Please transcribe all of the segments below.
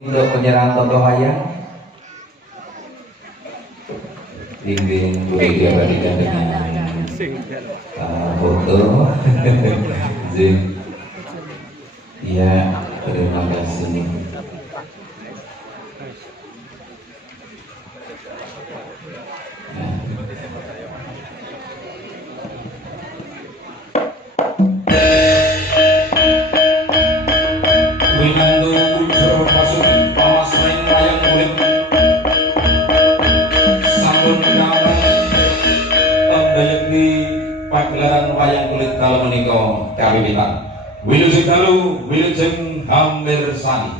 Untuk penyerahan tokoh wayang bimbing boleh diabadikan dengan foto. Ya, terima kasih. Pagelaran wayang kulit dalam menika kawiwitan wilujeng dalu wilujeng hampir sani.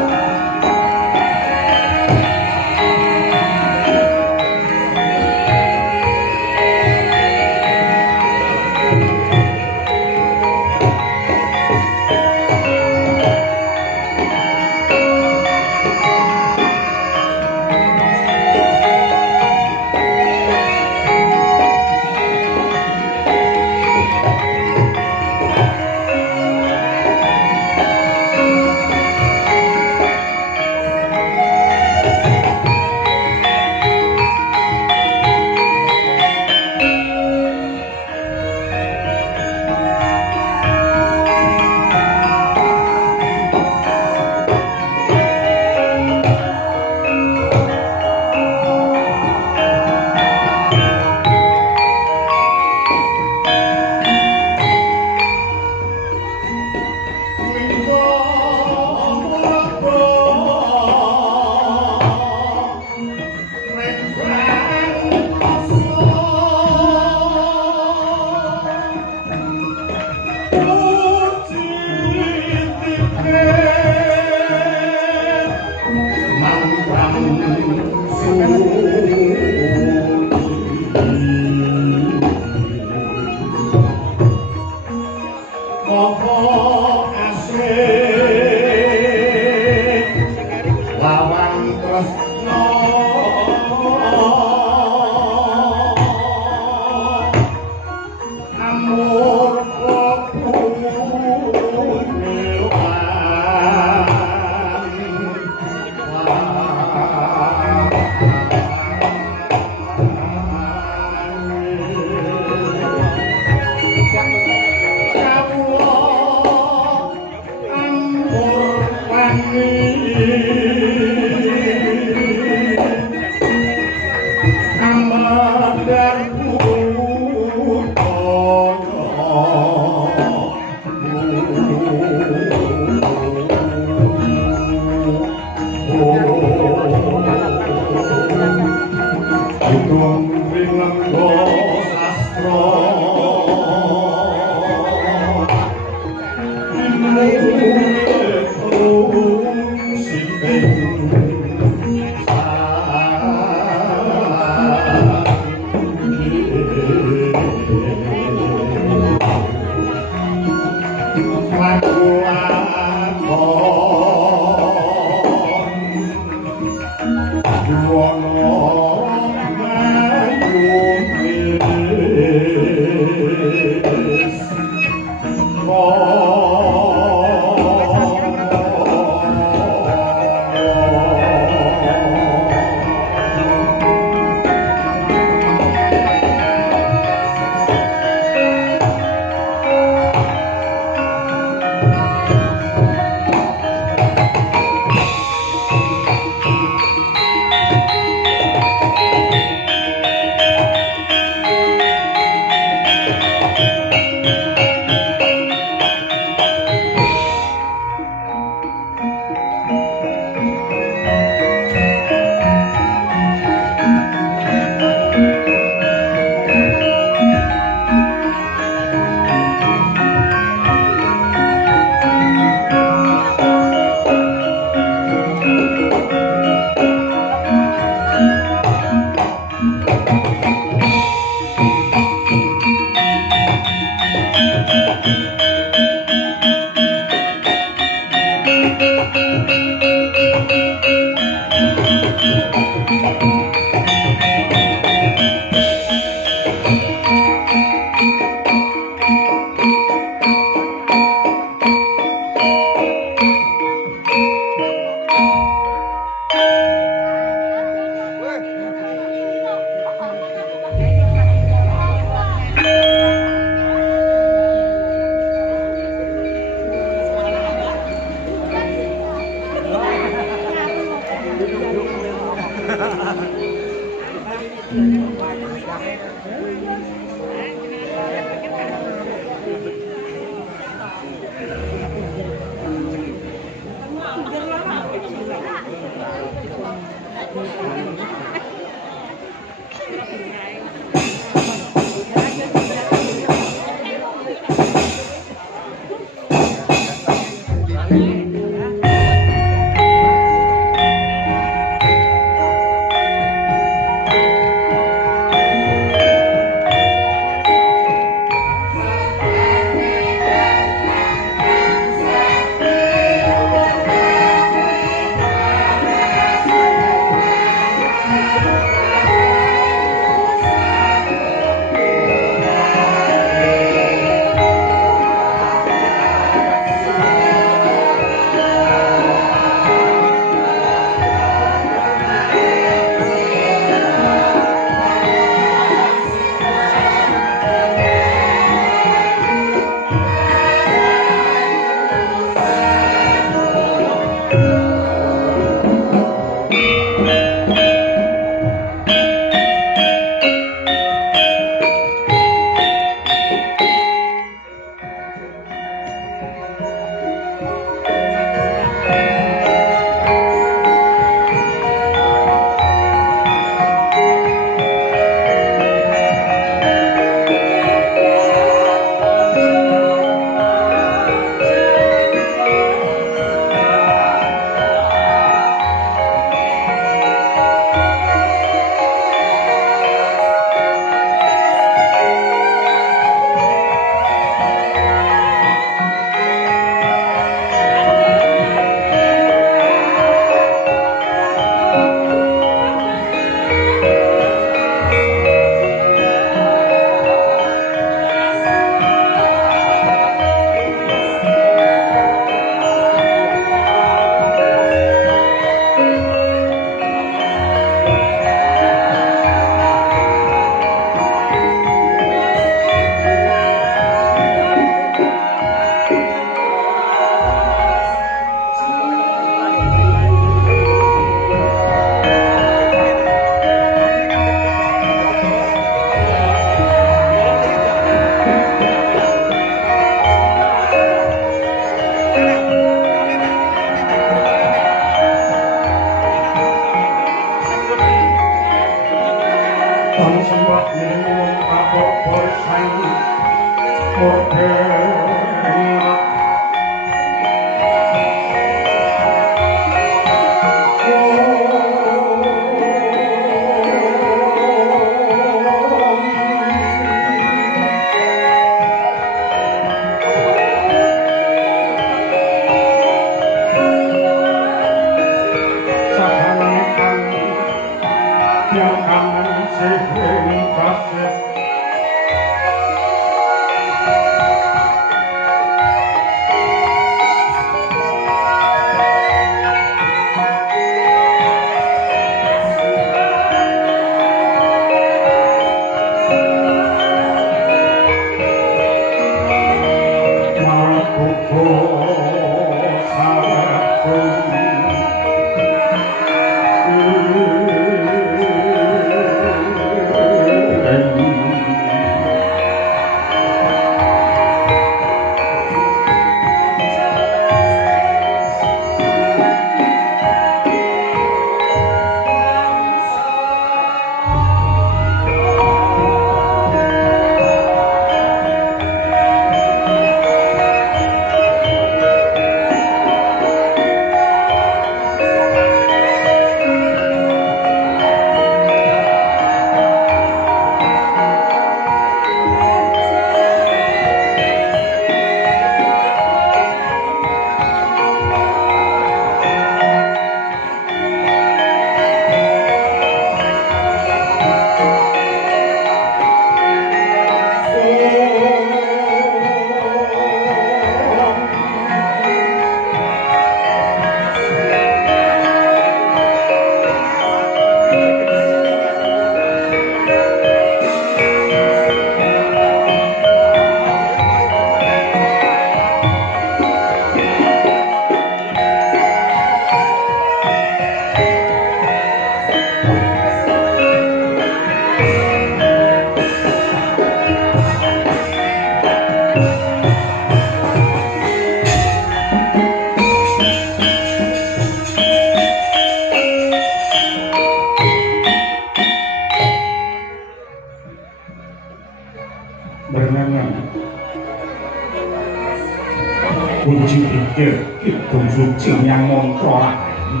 kunci pikir kidung suci yang mantra rahayu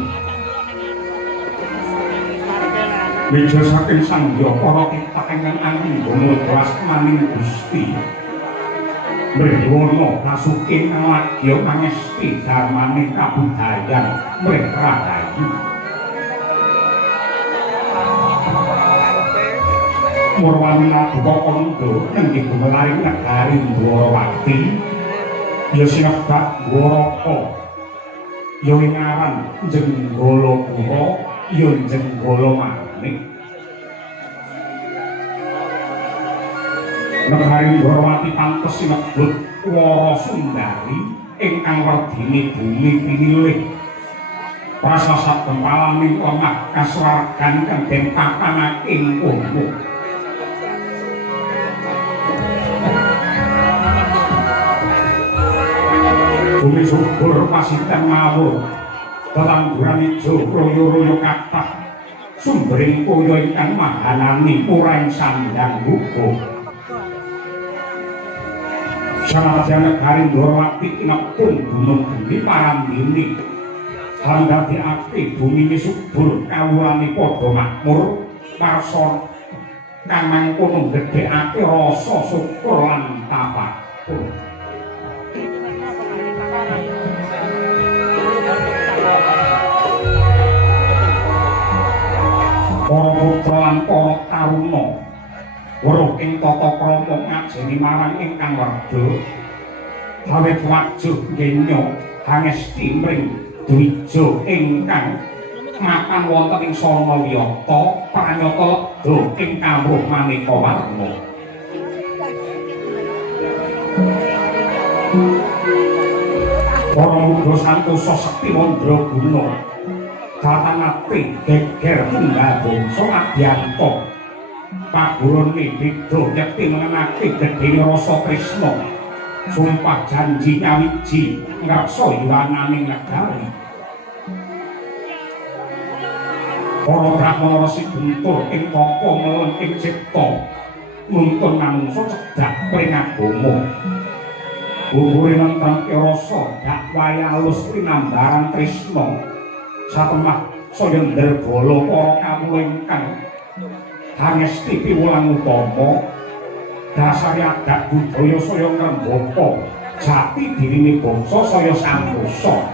meja saking sangya para kita ingkang anggone kelas maning Gusti mrihwana kasuking lagya pangesti dharmaning kabudayan mrih rahayu Murwana buka kondo nenggih gumelaring negari Dwarawati ya sinebak Dwaraka ya ngaran Jenggala-pura ya Jenggala-manik negari Dwarawati pantes sinebut Warasundari ingkang werdine bumi pinilih prasasat gempalaning omah kasuwargan kang den papanake ing kono bumi subur pasiten mawur tetangguran ijo royo-royo kathah sumbering kaya ingkang mahanani ora ing sandang hukum sanajan negari Dwarawati inepun gunung geni parandini handhadekake bumi subur kawulane padha makmur warsa kang mangkono gedhekake rasa syukur lan tafakur para putra lan para taruna weruh ing tata krama ngajeni marang ingkang werda awit wajuh ngenya hangesti mring dwija ingkang mapan wonten ing sarana wiyata pranyata ledha ing kawruh maneka warna para muda santosa sekti mandraguna datangake geger tunggal bangsa adyanta paburane beda nyekti mengenake gedhene rasa tresna sumpah janji nyawiji ngreksa yuwananing negari para brahmana resi guntur ing mangka meleng ing cipta nuntun manungsa cedhak pring agama bubure nentang rasa dakwaya alus linambaran tresna satemah saya nderbala para kawula ingkang hangesti piwulang utama dasar adat budaya saya ngrembaka jati dirine bangsa saya santosa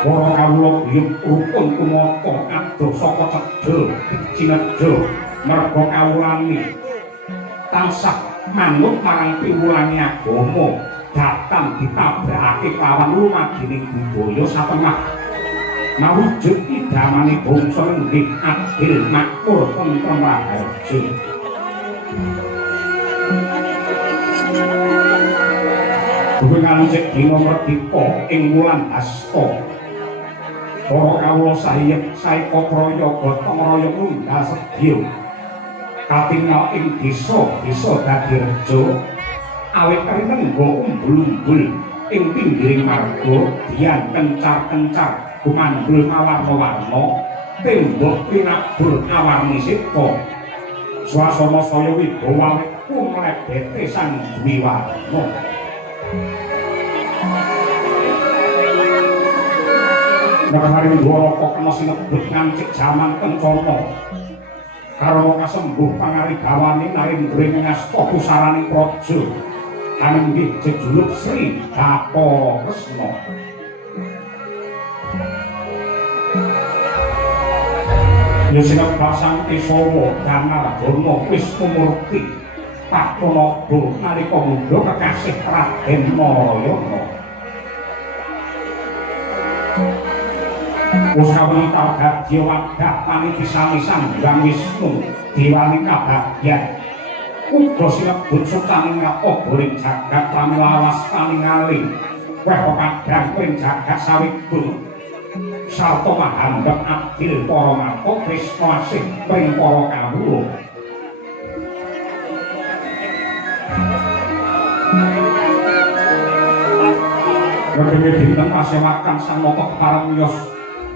para kawula biyut rukun tumata adoh saka cedhak cinedha merga kawulane tansah manut marang piwulange agama datang ditabrakake lawan lumagining budaya satemah nawujud idamane bangsa nggih adil makmur tentrem raharja ngancik dina merdeka ing wulan Hasta. Para kawula saeka praya gotong royong nunggal sedya katingal ing desa dadi reja awit rinengga umbul-umbul ing pinggiring marga dian kencar-kencar gumandul mawarna-warna tembok pinabur awarni sita swasana saya wibawa awit kumlebete sang duwi warna. Nagari dwaraka kena sinebut ngancik jaman kencana karo kasembuh pangarigawane narendra ngasta pusaraning praja anenggih jejuluk Sri Bathara Kresna. Ya sinebat sang Kesawa Danarjana Wisnumurti Patonaba nalika mundha kekasih Raden Narayana. Usawi tawgadya wadah panitisani Sanghyang Wisnu diwani kabagyan uga sinebut sutaning ngapagaring jagat pramila paningaling weh pepadang ing jagat sawigun sarta mahandhep adil para mata tresna asih ing para kawula. Wedhe dinten pasewakan sang nata kepareng miyos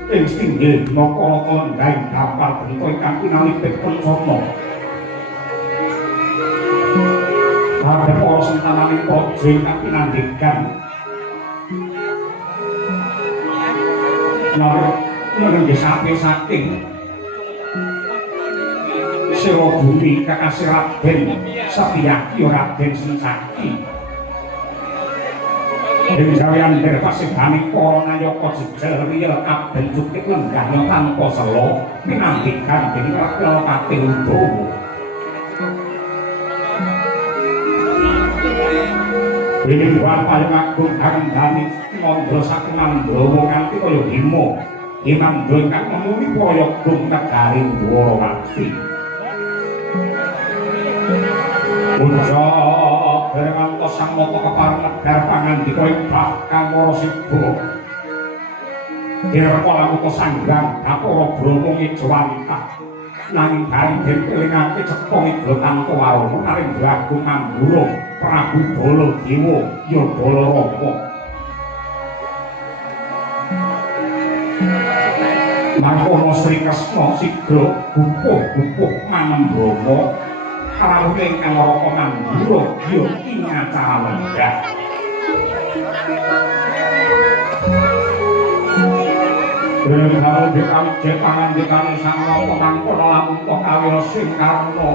ing singgil naka kelenggaing dampar bento ingkang pinalipit kencana. Kabeh para sentananing praja ingkang pinandikan nanging saking Sira Bumi kakasih Raden Satyaki Raden Sencaki. Ing jawian derpasibani para nayaka jejel riya kabeh cukik lenggahnya tanpa sela pinandikan dening Ratnapati Udawa. Dene buan paling agung kandhani Mandra saking Mandrawa nganti kaya Hima. Himandra ingkang nemuni prayagung negari Dwarawati. Puja dereng sang nata kepareng negar pangandika ing Bakang Marasiba. Direka lamuka sanggang Bathara Brama ngejawantah nanging bareng den kelingake cekong iga tanpa warana narendra agung Mandura Prabu Baladewa ya Balarama. Mangkono Sri Kresna sigra gupuh-gupuh manembana rawuh ingkang Raka Mandura ya ingacara lenggah. Bener dikami jepangan dikami sang Raka mangkono lamun to kawula sing karna.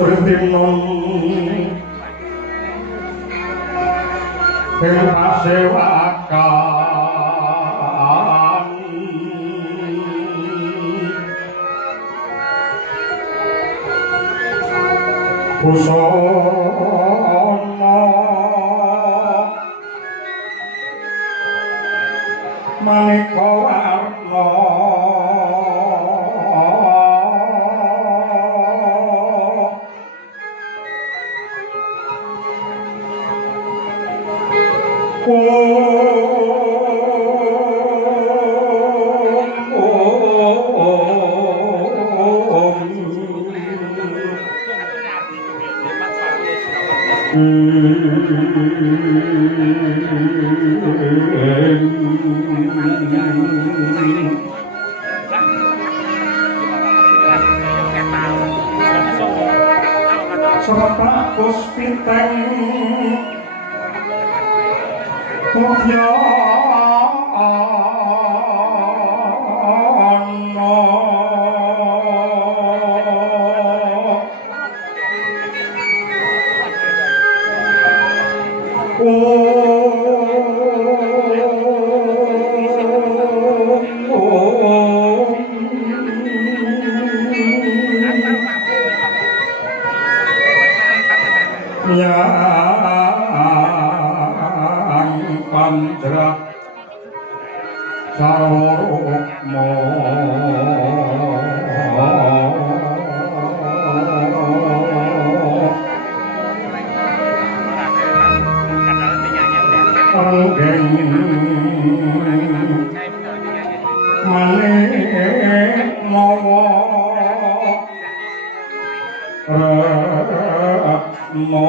Srintinon ing pasewakan busana maneka warna Seratus pinteng Mokya Panjrak Sarwarukma Anggeng Manik Mawa Retno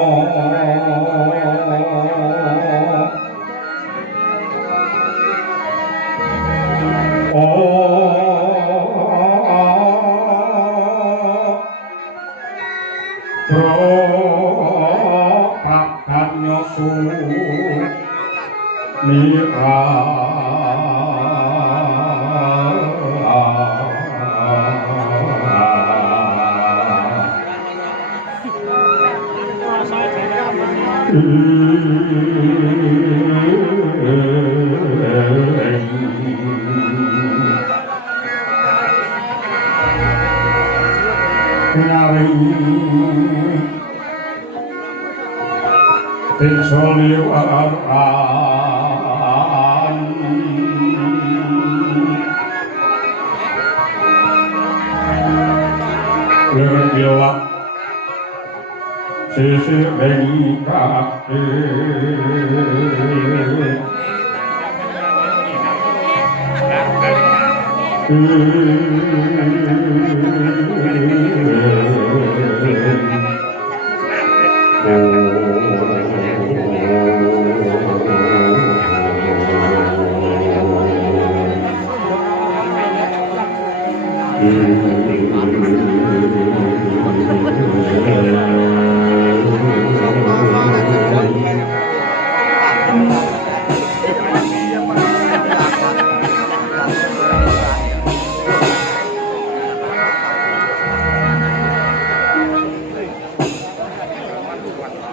Sisir bengkake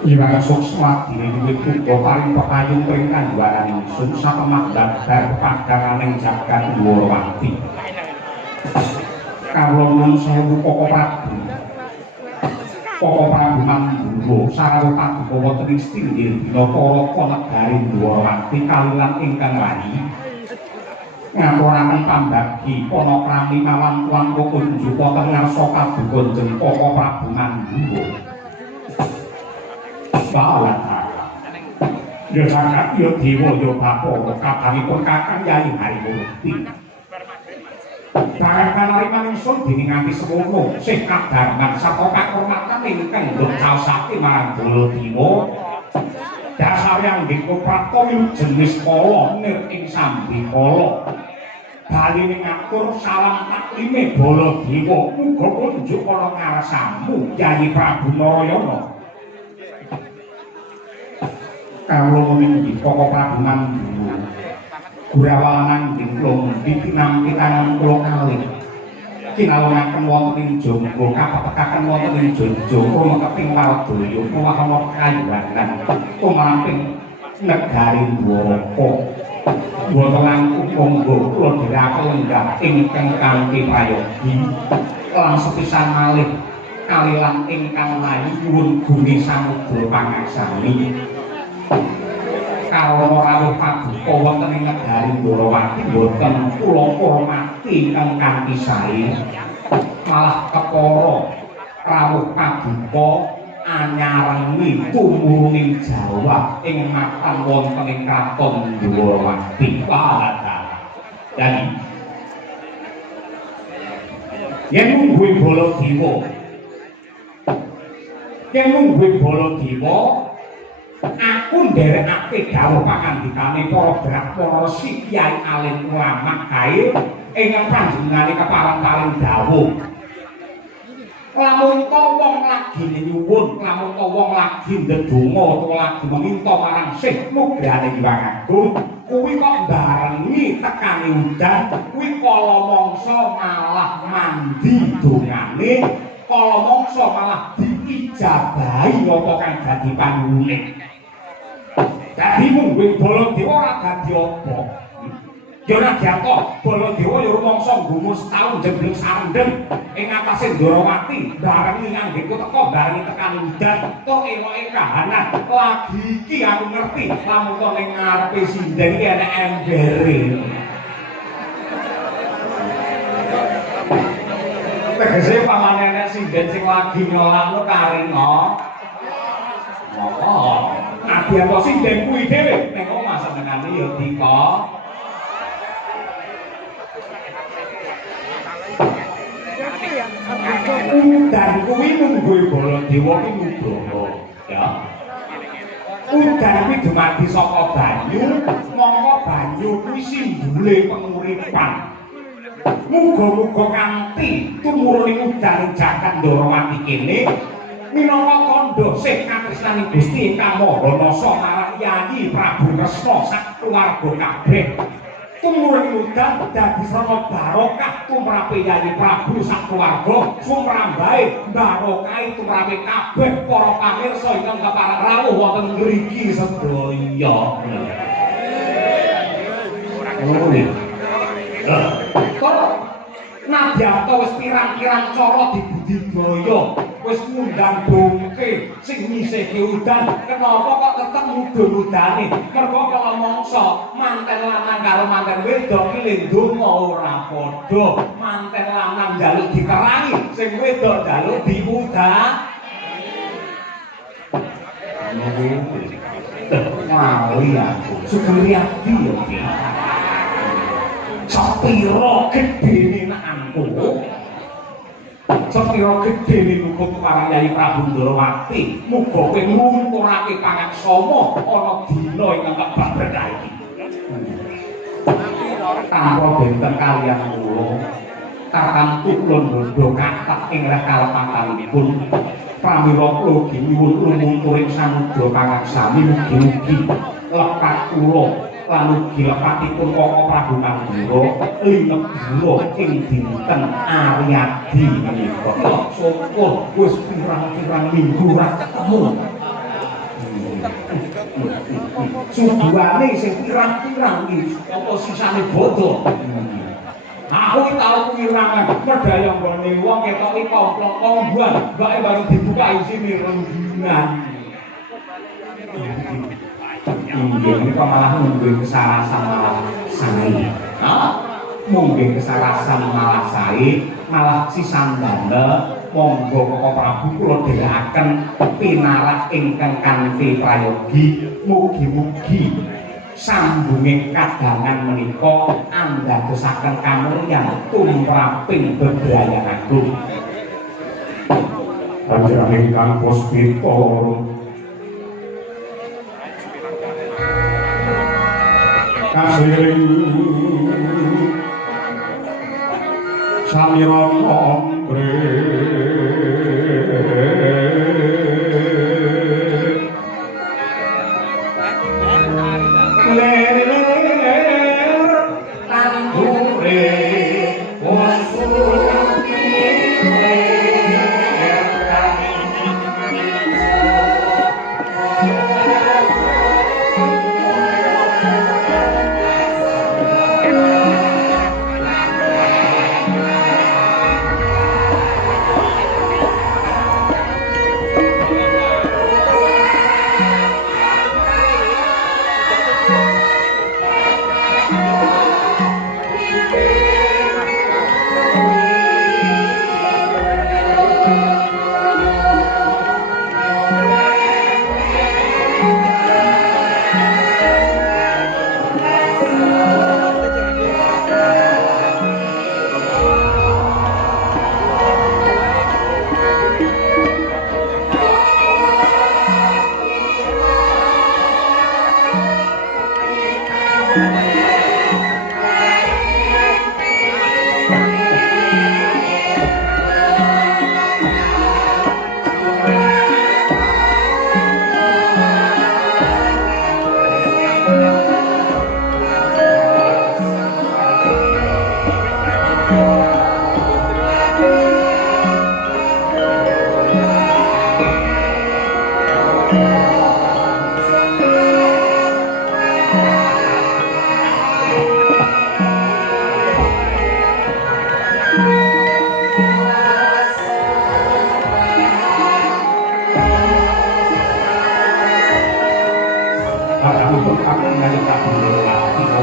Iwang sukswati wiwit uga paring pepayung pring kandhuan ingsun satemah dadar padanganing jagat Dwarawati. Kawula sewu Koko Prabu. Koko Prabu Mandura sareng paduka wonten ing Stinggil dina Taraka negari Dwarawati kalilan ingkang rayi. Ngaturaken pambagi panakrami mawan langkung kunjuk wonten ngarsa kabugonjeng Koko Prabu Mandura. Bawata ya sangat ya dewa ya bapak kabaripun kakang Yayi Harimurti barang panariman ingsun dene nganti semono sing kadarman saka kakurmatan ingkang ndhawasake marang Baladewa dasar yang dikoprako jenis kala nir ing sambikala bali ngatur salam taklime Baladewa muga kunjuk ana ngarsamu Yayi Prabu Narayana. Kawula niki Koko Prabu Mandura Gurawanan dinglung ditinam pitangan kula kalih kinalungaken wonten ing Jonggo kapetekaken wonten ing Jogja mekeping Waldaya kuwaha kayuwanan kumamping negari Dwaraka wonten langkung monggo kula dirake lenggah ingkang kanthi prayogi lan sepisan malih kalilan ingkang layu nyuwun guni samudra pangaksami kawono rawuh paduka wonten ing negari Ndorowati boten kula hormati ingkang kanthi sae malah kepara rawuh paduka anyarengi tumurung Jawa ing mapan wonten ing kraton Ndorowati dan yen mungguhe Baladewa aku nderekake dawuh pangandikane para Brahmana Kyai alim ulama kae ingkang panjenengane kepareng-pareng dawuh lamun to wong lagi nyuwun lamun to wong lagi ndedonga utawa lagi meminta marang Syekh Mugrane Hyang Agung kuwi kok barengi tekane udan kuwi kala mangsa malah mandi dongane kala mangsa malah diijabahi apa kang dadi panuwune dadi mungguing Baladewa ora dadi apa ya ora diatok Baladewa ya rumangsa nggumu setahun jembleng sarendeng ing atase Ndorowati barengi ngangge teko barengi tekan udan tok eloke kahanan lagi iki aku ngerti lamun to ning ngarepe sinden iki ana embere tegese pamane ana sinden sing lagi nyolakno karinga nabi apa sinden kuwi dhewe ning omah senengane ya dika udan kuwi mungguhe Baladewa ki nugroho ya udan kuwi dumadi saka banyu mongko banyu kuwi simbole penguripan muga-muga kanthi tumurune udan jagat Ndorowati kene minangka kandha sing katresnani Gusti ingkang Maha Nasa marang Yayi Prabu Kresna sak keluarga kabeh tumurune udan dadi srana barokah tumrape Yayi Prabu sak keluarga sumrambahe barokah tumrape kabeh para pamirsa ingkang kepareng rawuh wonten ngriki sedaya. Nadyanto wis pirang-pirang cara dibudidaya wis ngundang bongke sing nyisihke udan kenapa kok tetep mudhun udane mergo kala mangsa manten lanang karo manten wedok ki le ndonga ora padha manten lanang njaluk dikerangi sing wedok njaluk diudan ngawuri aku sugiri ati yo iki sepiro gedene nakku sepiro gedene nukut para Yayi Prabu Ndorowati muga kowe nglumpurake pangaksama ana dina ingkang kebak berkah iki tanpa benten kaliyan kula kakantu kula ndodho kathah ing kalepatanipun pramila kula nyuwun lumungkuring samudra pangaksami mugi-mugi lepat kula lan ugi lepatipun Koko Prabu Mandura linegara ing dinten Aryadi menika syukur wis pirang-pirang minggu ra ketemu suduhane sing pirang-pirang iki apa sisane bodho aku iki tau kuwirangan medaya nggone wong ketoki komplong-kombuan mbake baru dibuka isine renggingan mungkin malah mungkin kesalahan malah sae mungkin kesalahan malah sae malah sisandana monggo Koko Prabu kula dherekaken pinarak ingkang kanthi prayogi mugi-mugi sambunging kadangan menika andadosaken kamulyan tumraping bebrayan agung panjenengan ingkang puspita kasiring samiran ombre ler tanggure wasur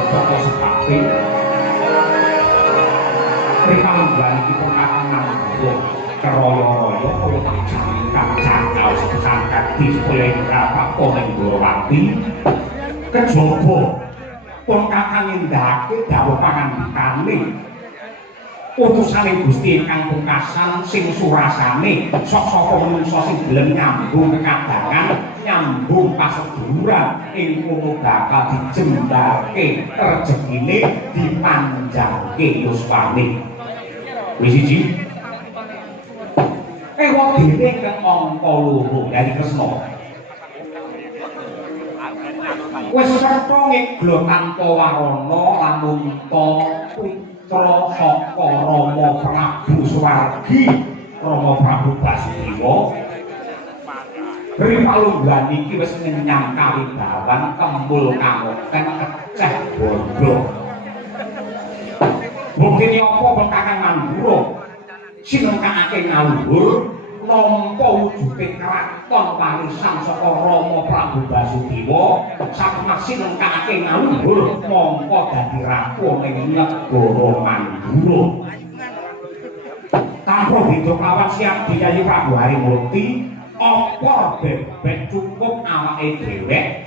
toko sepape ripalungguhan iki pengkatangan dua keroyo-royo kaya terjangkang cakal sepangkat display rapat oleh Gorowati kejaba pengkatan nindakake dawuh pangandikane utusane Gusti ingkang pungkasan sing surasane sok-soko manungsa sing gelem nyambung kekadangan nyambung paseduluran ing kono bakal dijembake rejekine dipanjangke yuswane wis siji ewa dene kang angka loro dari Kresna wis serta ngeglo tanpa warana lamun ta putra saka Rama Prabu Suwargi Rama Prabu Basudewa ripalungguhan iki wis ngenyang kawibawan kembul kamoken keceh bondo buktine apa bentakan Mandura sinengkake ngaluhur nampa wujude kraton warisan saka Rama Prabu Basudewa satemah sinengkake ngaluhur mangka dadi ratu ing negara Mandura tanpa beda kawan siap Yayi Prabu Harimurti apa bebek cukup awake dhewek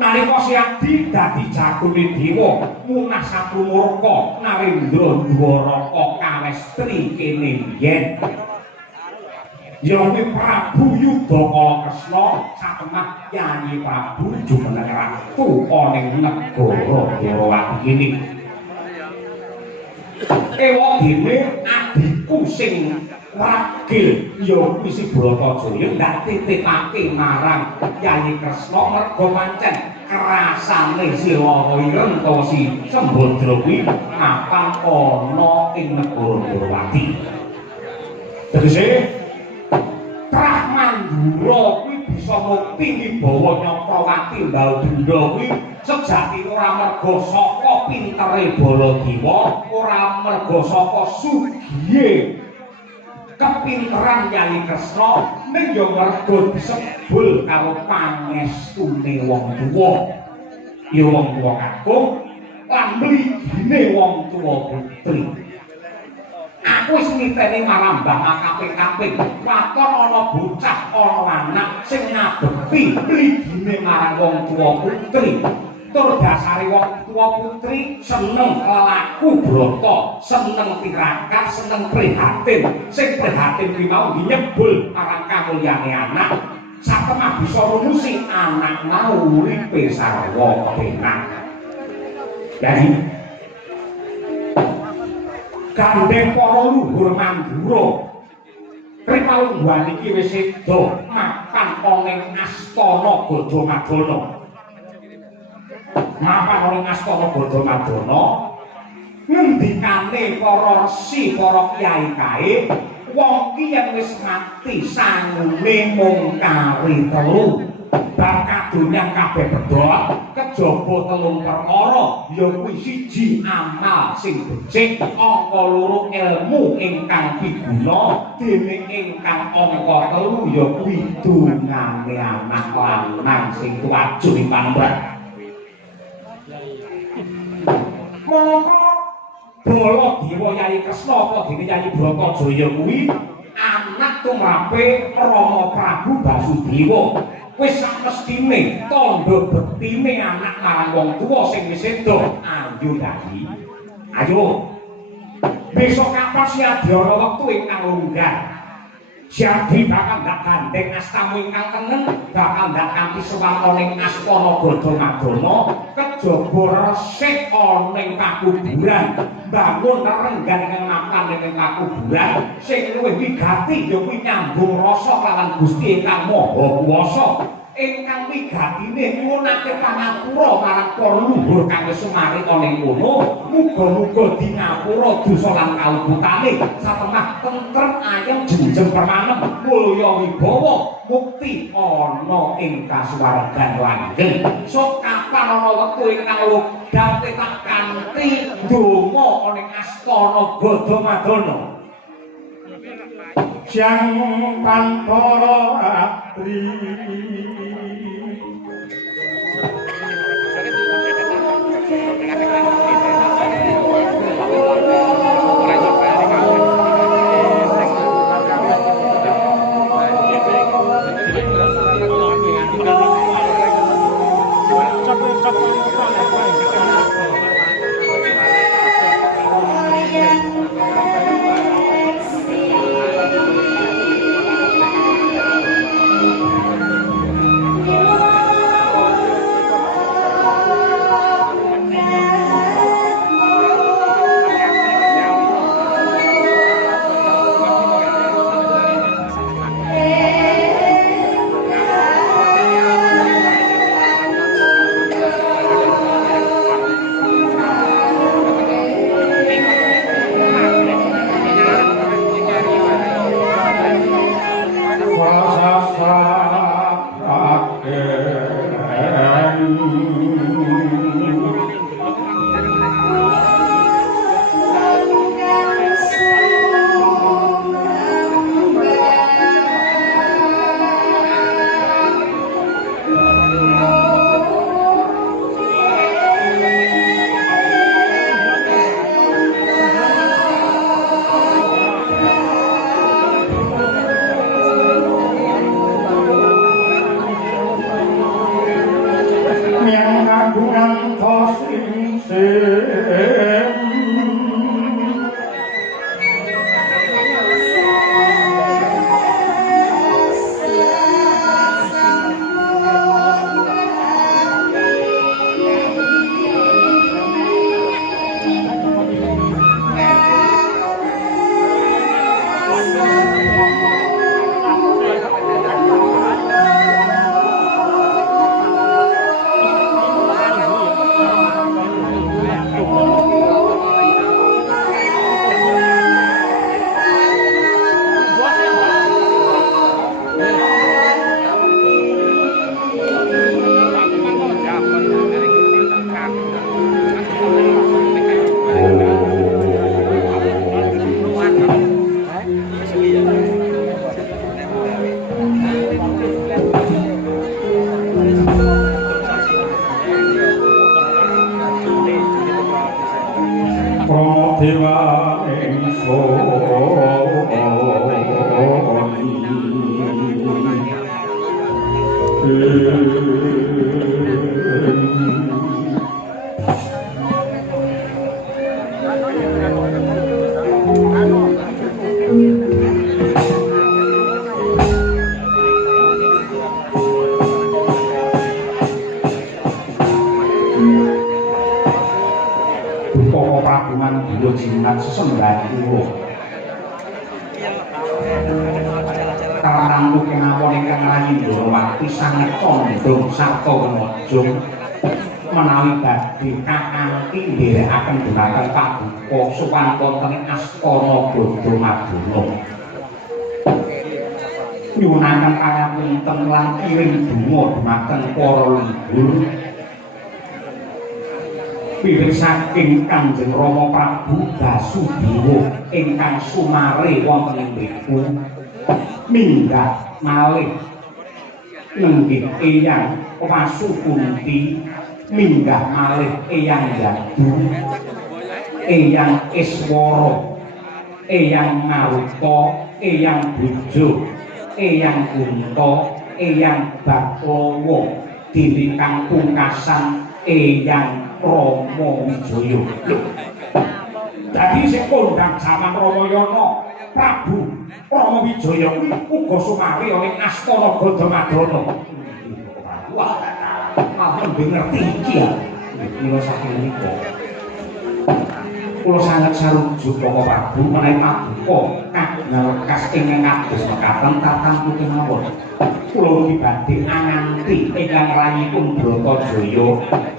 nalika Siadi dadi jagone dewa munah satrumurka Narendra Dwaraka kawestri kene biyen Yayi Prabu Yudhakala Kresna satemah Yayi Prabu jumeneng ratu ana ing negara Gorowati kene ewa dene adhiku sing ragil ya kuwi si Bratajaya ndak titipake marang Yayi Kresna merga pancen kerasane Silaha Ireng utawa si Sembadra kuwi mapan ana ing negara Gorowati. Tegese Trah Mandura kuwi bisa mukti wibawa Nyakrawati Mbal Denda kuwi sejatine ora merga saka pintere Baladewa, ora merga saka sugihe kepinteran Yayi Kresna ning ya merga disebul karo pangestune wong tuwa. Ya wong tuwa kakung lan mligine wong tuwa putri. Aku wis niteni marambah kaping-kaping waton ana bocah ana anak sing ngabekti mligine marang wong tuwa putri. Tur dasare wong tuwa putri seneng laku brata, seneng tirakat, seneng prihatin. Sing prihatin kuwi mau nyebul marang kamulyane anak. Satemah bisa rumusi anak mau uripe sarwa kepenak. Jadi gandeng para luhur Mandura ripalungguhan iki wis seda mapan ana ing astana Gadamadana. Mapan ing astana Gadamadana ngendikane para resi para kyai kae wong ki yen wis mati sangune mung kari telu bab kadonyan kabeh bedhot kejaba telung perkara ya kuwi siji amal sing becik angka loro ilmu ingkang piguna dene ingkang angka telu ya kuwi dungane anak lanang sing tuwajuh ing pamrih. Monggo Baladewa Yayi Kresna apa dene Yayi Bratajaya kuwi anak tumrape Rama Prabu Basudewa. Wis samestine tandha bektine anak marang wong tuwa sing wis seda. Ayo Yayi. Ayo. Besok kapan Siadi ana wektu ingkang longgar. Siadi bakal ndak gandeng astamu ingkang tengen, bakal ndak kanthi sewakana ing astana Gadamadana, kejaba resik ana ing pakuburan, bangun renggan ing makan ing pakuburan, sing luwih wigati ya kuwi nyambung rasa kalawan Gusti ingkang Maha Kuwasa. Ingkang wigatine nyuwunake pangapura marang para luhur kang wis sumarita ning kono, muga-muga dingapura dosa lan kaluputane, satemah tentrem ayem jenjem permanem mulya wibawa mukti ana ing kasuwargan langgeng. Sok kapan ana wektu ingkang logam tak kanthi ndonga ana ing astana Gadamadana. Sang Pantara Atri Upama Prabuman Dilo Jimat sesembah kula karantu kemawon ingkang rayi Ndorowati sanget condong sarta ngojong menawi badhe kakanthi ndherekaken dhumateng paduka sowan wonten ing Astana Badamadana nyuwunaken pangapunten lan kirim donga dhumateng para leluhur wiwit saking Kanjeng Rama Prabu Basudewa ingkang sumare wonten ing mriku minggah malih nenggih Eyang Wasukunti minggah malih Eyang Yadu Eyang Iswara Eyang Maruta Eyang Bujo Eyang Gunta Eyang Baklawa dene kang pungkasan Eyang Rama Wijaya. Dadi sing kondhang jaman Ramayana Prabu Rama Wijaya kuwi uga sumari ing Astana Badamadana. Wah, alhamdulillah ngerti iki ya. Kula saking menika. Kula sanget sarujuk Rama Prabu menawi paduka kagem lekas ingkang kados mekaten tatampu kemawon. Kula dibadhe nganti ingkang rayipun Bratajaya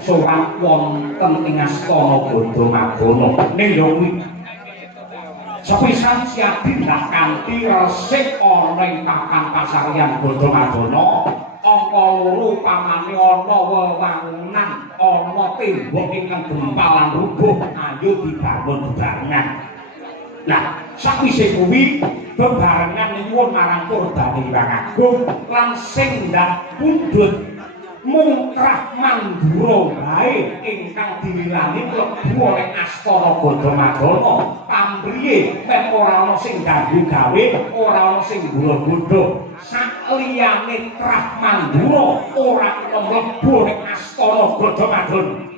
sowan wonten ing Astana Badamadana. Ning yo kuwi sepisan siadi dak kanthi resik ana ing papan pasaryan Badamadana angka 2 pamane ana wewangunan ana tembok ingkang gempalan rubuh ayo dibangun bebarengan. Nah, sakwise kuwi bebarengan nyuwun marang Purbane Hyang Agung lan sing ndak pundhut mungkrah mandura bae ingkang diwilani mlebu ing Astana Badamadana pamriye mek ora ana sing ganggu gawe ora ana sing nggodha sakliyane trah mandura ora kena mlebu ing Astana Badamadana.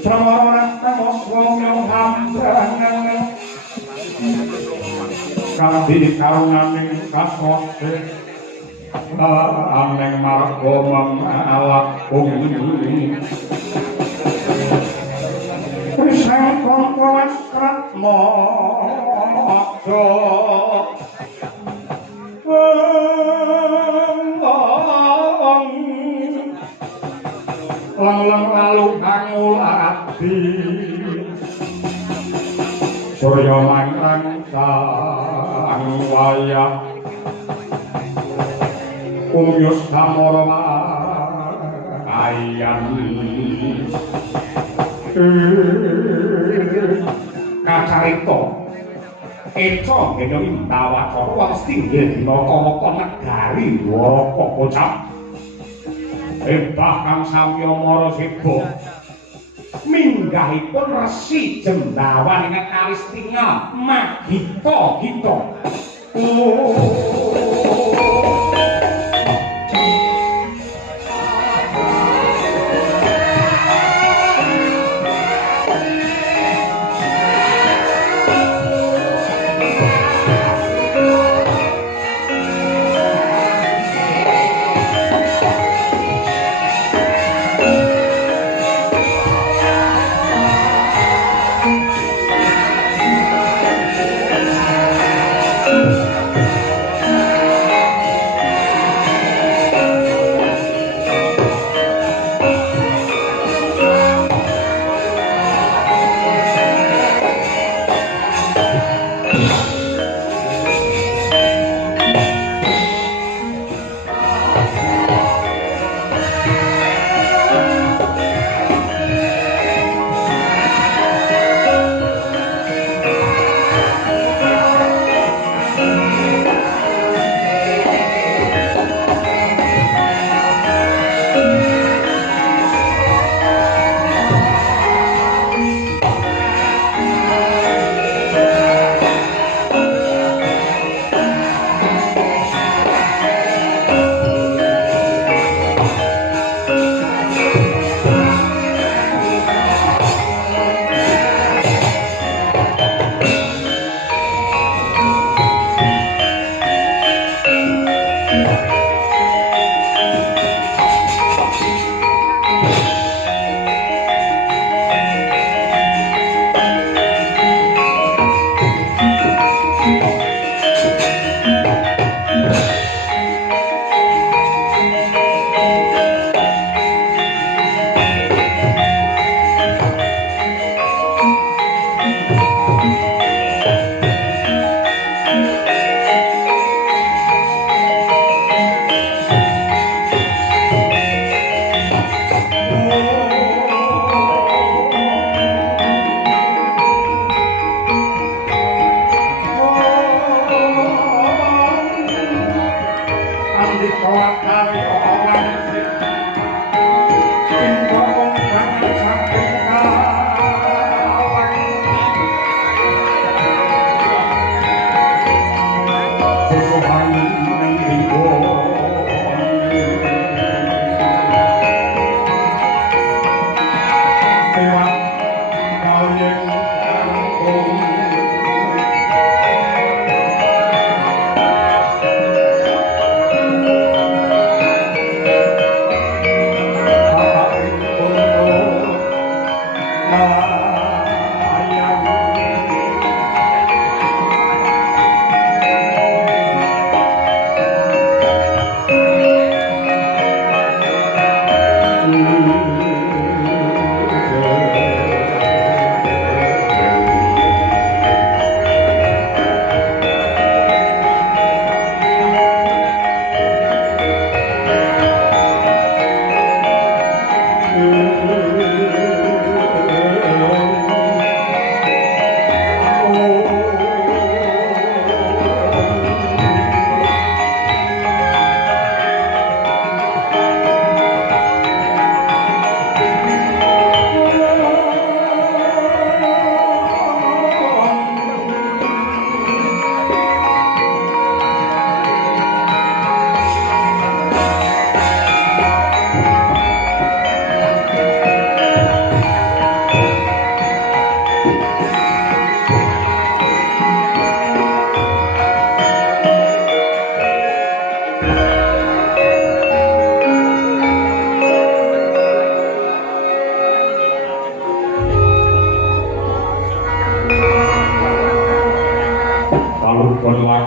Trawarang tamos wong hamdangan kabeh karunganing kasose aneng marga mamalakung Krisang kongkos kratmo akso lang lalu ngulati Surya mangrang sang wayah Umyus samara ayan kacarita eca ngene Wintawacara wong stinggih naka negari Dwaraka kocap bahkan Samya Maraseba minggahipun Resi Jembawan ingkang Kalistinga Magita-gita.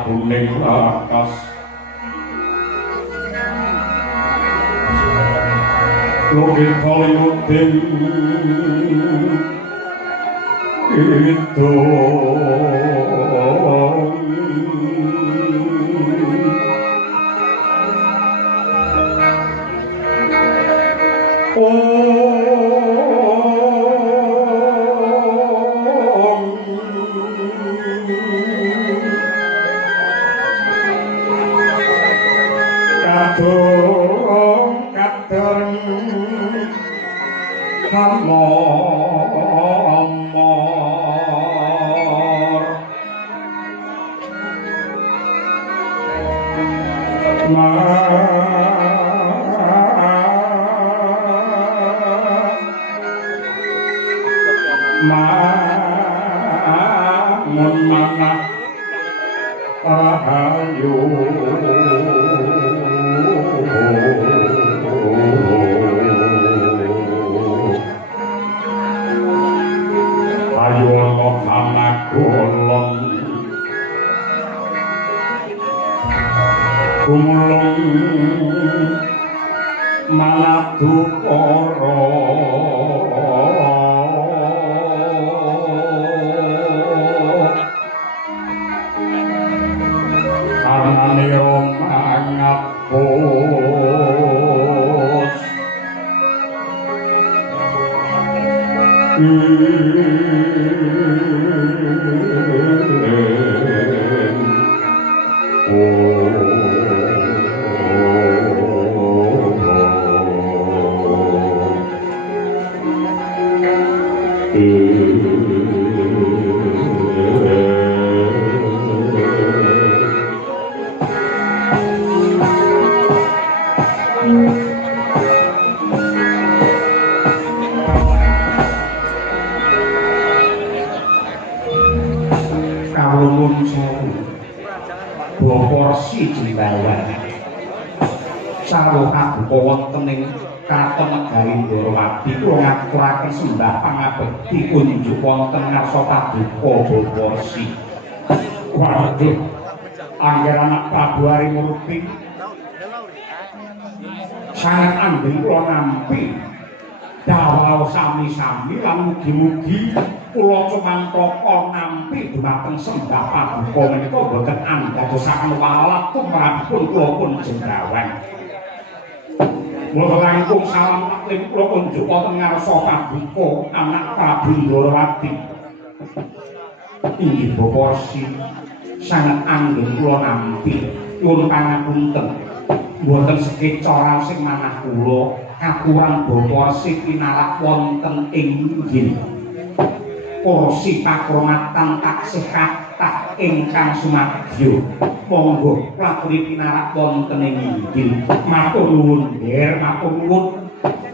mlabuning lakas Logi Hollywoodin itu unjuk wonten ngarsa paduka Bawarsi. Waduh, angger anak Prabu Harimurti sangat anggeng kula nampi dawuh sami-sami lan mugi-mugi kula cumantaka nampi dhumateng sembah paduka menika boten andadosaken walat tumrapipun kula pun jendrawan. Mula langkung salam taklim kula unjuk wonten ngarsa paduka anak Prabu Ndrawati. Inggih Bawarsi sangat anggeng kula nampi nyuwun pangapunten mboten sekeca sing manah kula kakurang Bawarsi pinarak wonten ing inggih kursi pakurmatan taksih kathah ingkang sumadyo. Monggo lakoni pinarak wonten ing inggil. Matur nuwun, Nger, matur nuwun.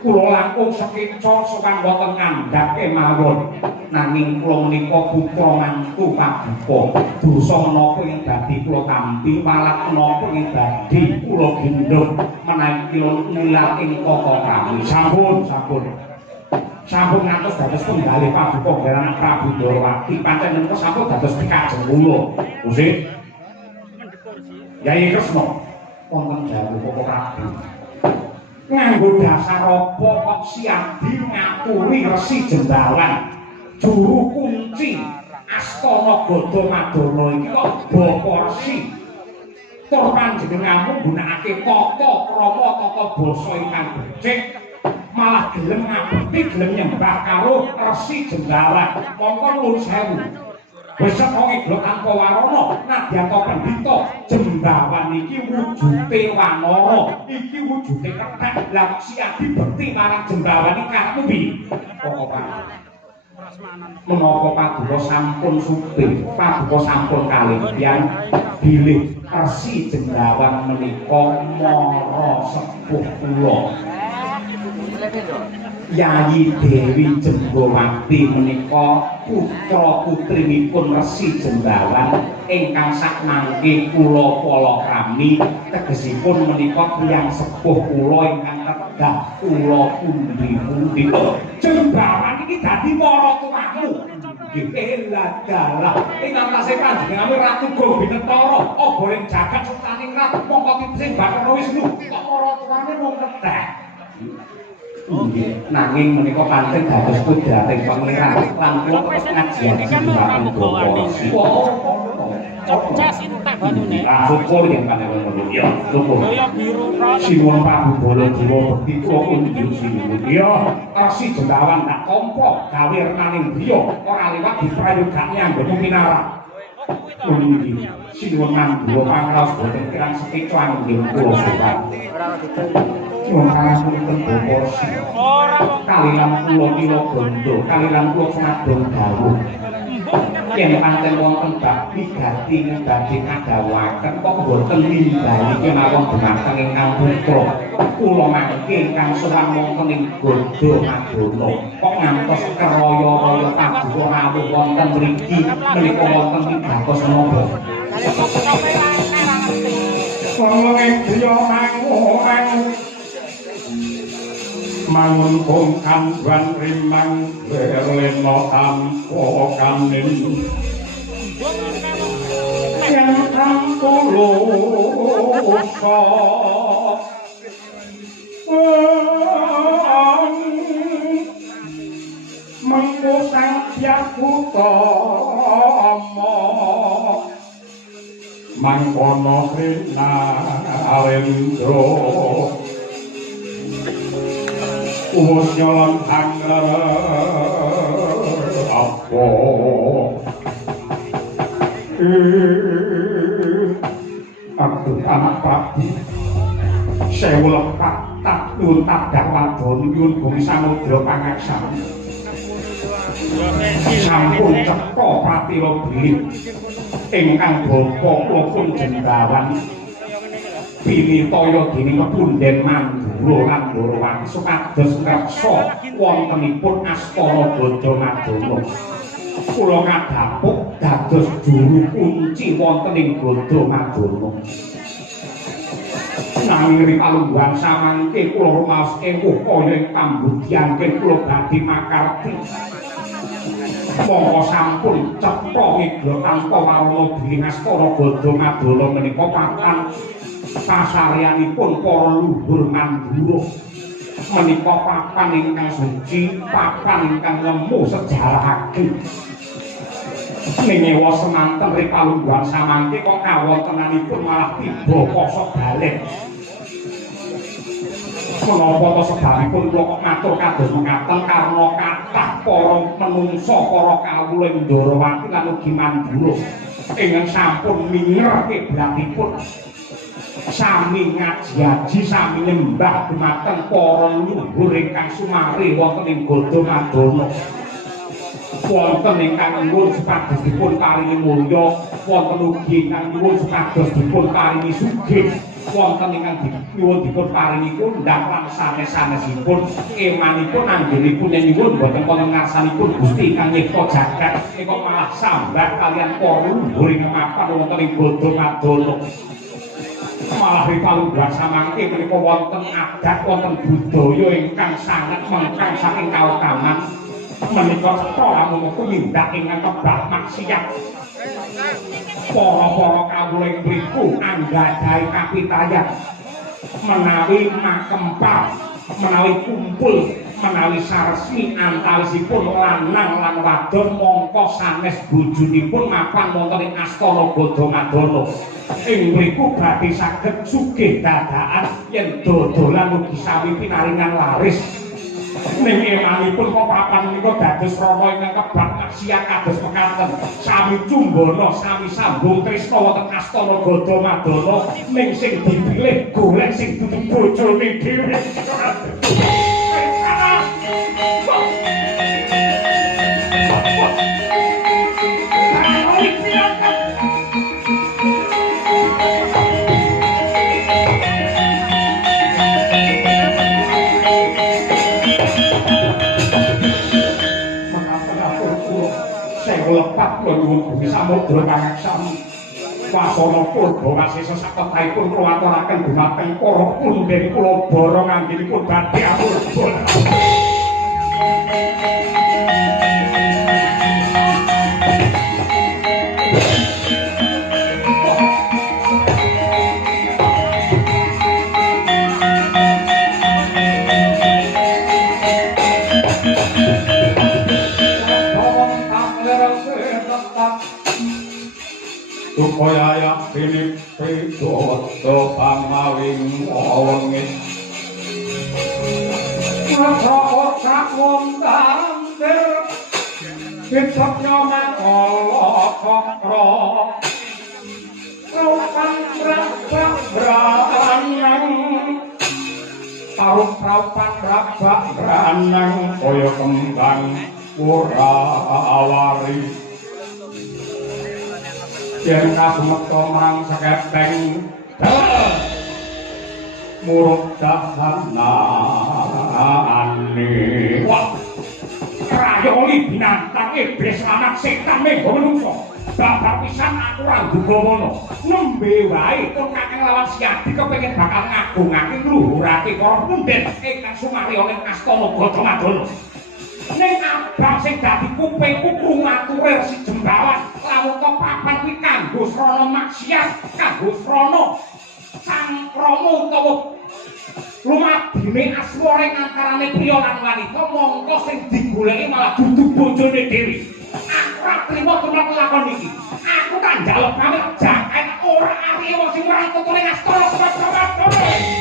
Kula langkung sekeca sowan wonten ngandhap kemawon. Nanging kula menika putra mantu paduka. Dosa menapa ing dadi kula tampi, malah menapa ing dadi kula gendhong menawi kula nilar ing tata kami. Sampun, sampun. Sampun ngantos dados penggalih paduka Anak Prabu Ndrawati. Pancen menika sampun dados pikajeng kula. Gusti Yai Kresna wonten dawuh Koko Prabu. Nganggo dasar apa kok Siadi ngaturi Resi Jembawan juru kunci Astana Gada Madana iki kok Bapa Resi tur panjenenganmu nggunakake tata krama tata basa ingkang becik malah gelem ngabekti gelem nyembah karo Resi Jembawan. Mongko nuwun sewu. Besok wong Iglo tanpa warana nadyan to pendhita Jembawan iki wujude wanara iki wujude kethek. Lah Siadi bekti marang Jembawan iki karepmu piye? Kok menapa paduka sampun suping paduka sampun kalihyan bilih Resi Jembawan menika mara sepuh kula Yayi Dewi Jembawati menika putra putrinipun Resi Jembawan ingkang sakmangke kula palakrami tegesipun menika tiyang sepuh kula ingkang kedah kula pundi-pundi. Jembawan iki dadi mara tuamu. Eladalah ing antase panjenengane Ratu Gobi Netara apa ing jagat sutaning ratu mongko titih Bathara Wisnu kok para tuane mung kedah. Nanging menika pancen dados kudrating pangeran lan kula tetep ngajian dhateng Bapak. Cas entek banune. Lah syukur yen panjenengan ngono ya. Syukur. Kaya biru ron. Sinuwun Prabu Baladewa bekti kula unjuk sinuwun. Ya, Resi Jendawan tak tampa gawe renaning griya ora liwat diprayogake anggone minara. Nggih. Sinuwun mandura pangraos boten kirang sekeca anggone kula sowan. Ora didol. Nyuwun pangapunten Bapak. Ora wong Kalilan kula kila bondo, kalilan kula senadong dawuh. Yen pancen wonten bab wigati badhe kadawaken kok boten nimbali kemawon dhumateng ingkang putra kula mangke ingkang sowan wonten ing Godo Madonna kok ngantos keraya-raya paduka rawuh wonten mriki menika wonten wigatos menapa kula ing griya manguhan mangun kongkan wan rimang berleno tampo kanin yang tampo loso mengkusang biaku tomo mangkono rina alendro Umus nyolong anggar apa aku anak Prabu sewu lepat tak luntak dakwadon yun bumi samudra pangaksan sampun ceko pratila bilih ingkang bapa kula pun Jendawan pinitaya dening Punden Mandura lan Ndoro supados ngreksa wontenipun Astana Gada Madana. Kula ngadhapuk dados juru kunci wonten ing Gada Madana. Nanging ripalungguhan samangke kula rumaos ewuh kaya ing pambudhian kula badhe makarti. Mongko sampun cetha ngidra tanpa warna dening Astana Gada Madana menika papan pasaryanipun para luhur Mandura menika papan ingkang suci papan ingkang lemu sejarah ageng ningewa semanten ripalungguhan samangke kok kawontenanipun malah tiba kosok balen menapa to sebabipun kula kok matur kados mekaten karena kathah para menungsa para kawula ing Ndarawati lan ugi Mandura ingkang sampun minger kiblatipun sami ngaji-aji sami nyembah dumateng para luhur ingkang sumari wonten ing Gada Madana wonten ingkang nyuwun supados dipun paringi mulya wonten ugi ingkang nyuwun supados dipun paringi sugih wonten ingkang nyuwun dipun paringi kondhang lan sanes-sanesipun emanipun anggenipun nyuwun boten wonten ngarsanipun Gusti ingkang nyipta jagat kok malah sambat kaliyan para luhur ingkang mapan wonten ing Gada Madana malah ripalungguhan samangke menika wonten adat wonten budaya ingkang sanget mengkang saking kautaman menika ora mung tumindak ingkang kebak maksiat para kawula ing mriku anggadhahi kapitayan menawi makempal menawi kumpul menawi saresmi antawisipun lanang lan wadon mongko sanes bojonipun mapan wonten ing Astana Gada Madana ing mriku badhe saged sugih dadakan yen dodolan ugi sami pinaringan laris ning emanipun kok papan menika dados rana ingkang kebak maksiat kados mekaten sami cumbana sami sambung tresna wonten Astana Gada Madana ning sing dipilih golek sing dudu bojone dhewe lepat nyuwun bumi samudra pangaksan wasana purba wasesa saketahipun kula aturaken dumateng para punden kula bara nganggenipun badhe atur kaya pinipi dodo pangawing wawengit Matrokot wontander Bidoknya mengolok-okro Raupan rabak-beranang Raupan rabak-beranang Kaya kembang Purawari Yen kasumekta marang seketeng muruk dahanane wah rayoli binatang iblis anak setan menggo menungso babar pisan aku ora duga ngono nembe wae kon kakang lawan Siadi kepengin bakal ngagungake ngluhurake para pundhen ingkang sumarya ning astana Gadamadana ning abang sing dadi kupingku krungu si Jembawan lamun to papan kuwi kanggo srana maksiat kanggo srana sang Rama utawa lumadine asmara ing antarane priya lan wanita mongko sing digoleki malah dudu bojone dhewe aku ora trima tumrap lakon iki aku tak njaluk pamit jangan ora ari wong sing ora tutune astana Gadamadana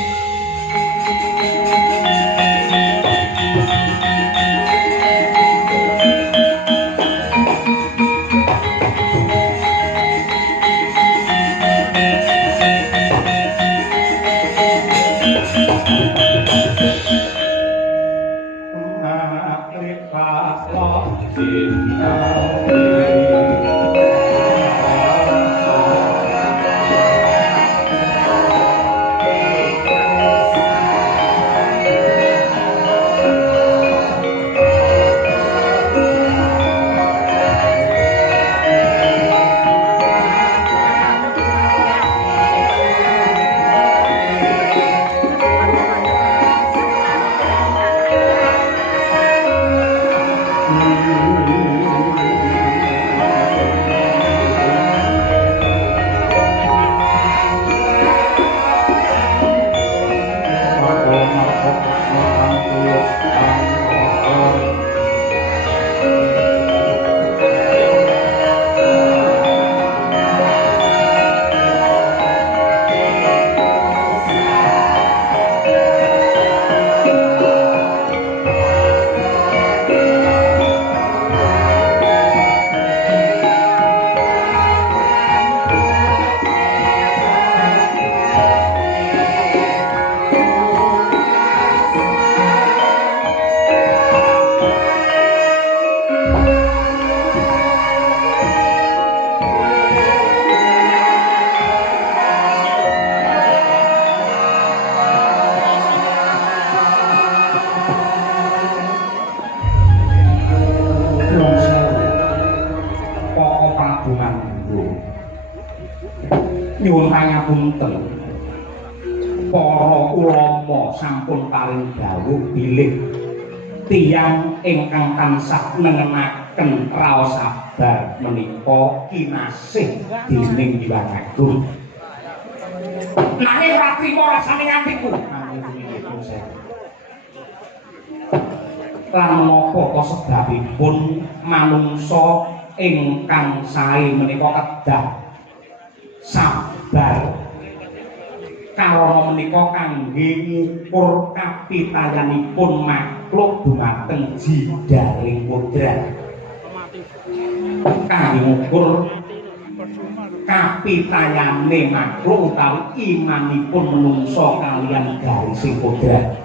nyuwun pangapunten para ulama sampun paring dawuh bilih tiyang ingkang tansah nengenaken raos sabar menika kinasih dening Hyang Agung nanging ora trima rasane atiku lan menapa to sebabipun manungsa ingkang sae menika kedah sabar karana menika kangge ngukur kapitayanipun makhluk dumateng jidaring kodrat kangge ngukur kapitayane makhluk utawi imanipun manungsa kaliyan garising kodrat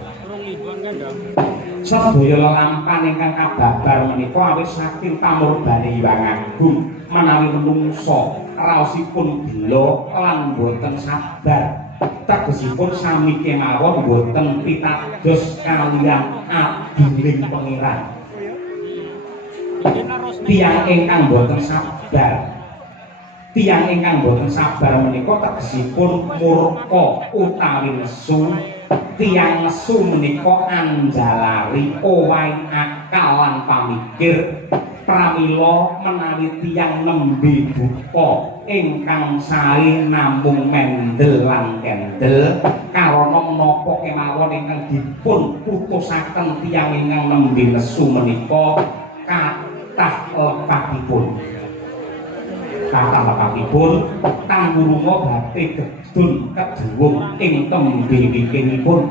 sedaya lelampahan ingkang kababar menika awit saking pamurbane Hyang Agung menawi manungsa raosipun gila lan boten sabar tegesipun sami kemawon boten pitados kaliyan adining pangeran tiyang ingkang boten sabar menika tegesipun murka utawi nesu tiyang nesu menika anjalari owahing akal lan pamikir pramila menawi tiyang nembe buta ingkang sae namung mendel lan kendel karana menapa kemawon ingkang dipun putusaken tiyang ingkang nembe nesu menika kathah lepatipun katalapatipun kanggo lunga badhe gedun keduwung ing tembe wikinipun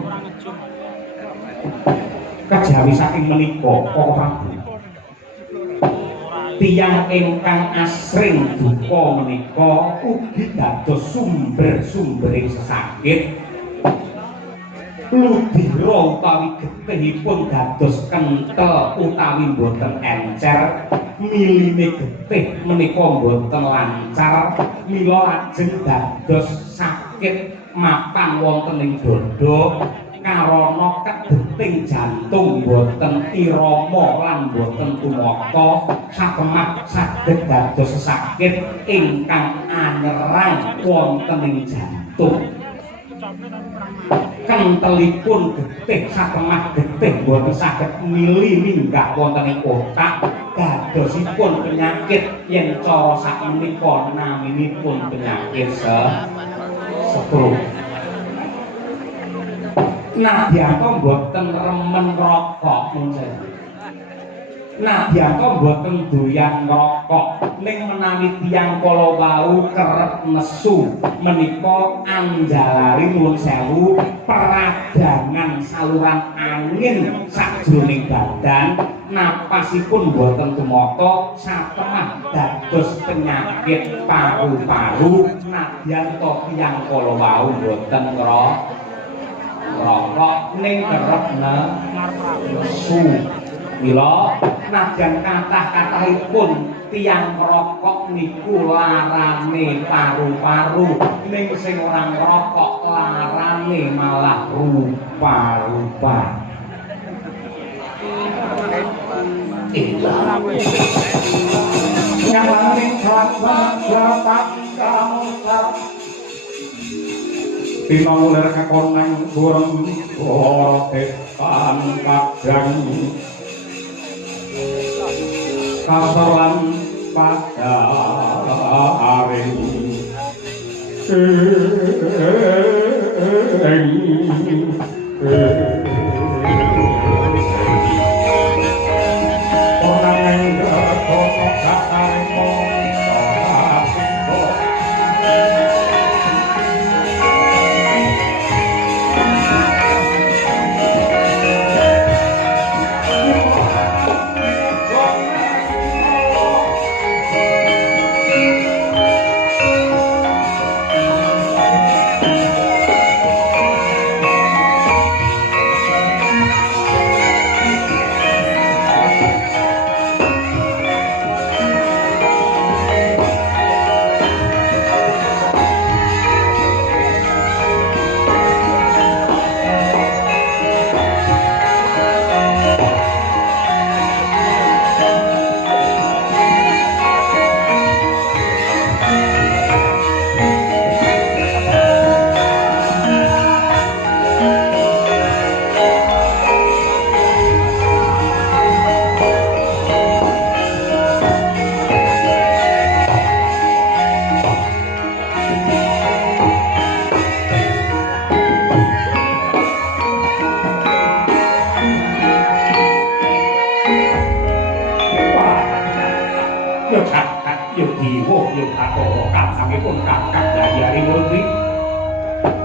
kejawi saking menika para prabu tiyang ingkang asring duka menika ugi dados sumber-sumbering sesakit ludira utawi getihipun dados kenthel utawi boten encer miline getih menika boten lancar mila lajeng dados sakit mapan wonten ing dada karana kedeting jantung boten irama lan boten tumata satemah saged dados sakit ingkang anyerang wonten ing jantung kentelipun getih satemah getih boten saged mili minggah wonten ing otak dadosipun penyakit yen cara sakmenika naminipun penyakit stroke. Nadyanto mboten remen rokok mungkin. Nadyanto mboten doyan rokok ning menawi tiyang kala wau kerep nesu menika anjalari nuwun sewu peradangan saluran angin sajroning badan napasipun boten tumata satemah dados penyakit paru-paru nadyanto tiyang kala wau boten rokok ning kerep nesu mila nadyan kathah-kathahipun tiyang rokok niku larane paru-paru ning sing ora ngrokok larane malah rupa-rupa nyamaning jatak pinulir kakonang burung orotepan kadang kasaran pada aring orang enggak kotok kataring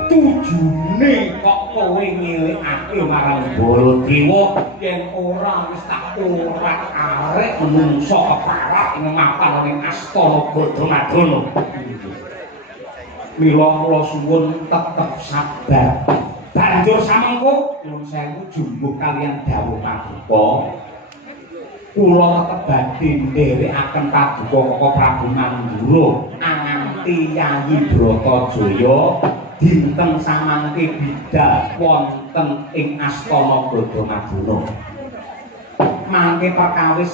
tujune kok kowe ngelikake marang Baladewa yen ora wis tak orak-arek menungso keparak ing mapan ning Astana Gadamadana. Mila kula suwun tetep sabar. Banjur samengko nuwun sewu jumbuh kaliyan dawuh paduka. Kula tetep badhe nderekaken paduka Koko Prabu Mandura anganti Yayi Bratajaya dinten samangke bidhal wonten ing Astana Gadamadana. Mangke perkawis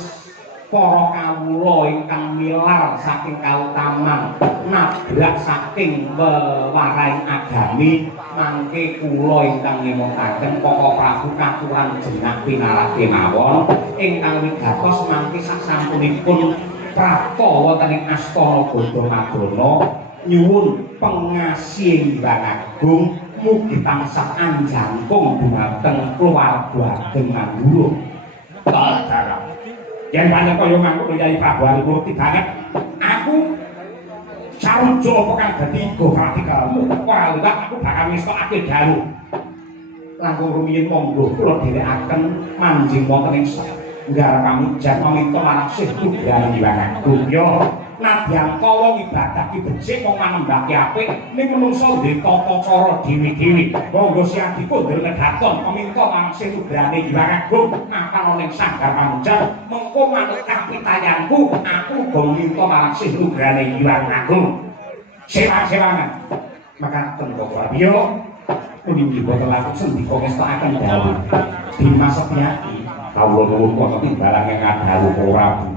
para kawula ingkang milar saking kautaman nabrak saking wewaraing agami mangke kula ingkang ngemokaken Koko Prabu katuran jeneng pinarak kemawon ingkang wigatos mangke sasampunipun prapta wonten ing Astana Gadamadana nyuwun pengasih Hyang Agung mugi tansah anjangkung dhumateng keluarga Ageng Mandura. Padahal yen pancen kaya mangkono Kyai Prabu Harimurti banget aku sarujo apa kang dadi go pratikalmu wah aku bakal ngesokake dalu langkung rumiyin monggo kula dherekaken manjing wonten ing nggar pamujat maminta marang Syekh Nugraha Hyang Agung yo nadyan kawa ibadah ki becik wong manembake apik ning menungso duwe tata cara dewi-dewi monggo Si Adi kondur ngedhaton paminta marang Syekh Nugraha Hyang Agung mapan ning sanggar pamujat mengko manut kapitayanku aku uga minta marang Syekh Nugraha Hyang Agung sewa-sewangan makaten kok yo pundi boten laku sendika ngestakaken dawuh Dimas Setyaki kawula nuwun wonten timbalan ing Adawu Prabu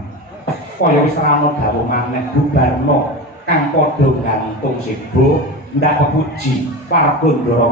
kaya wis rano dawuh maneh bubarno kang padha gantung sibuk ndak kepuji para Bandara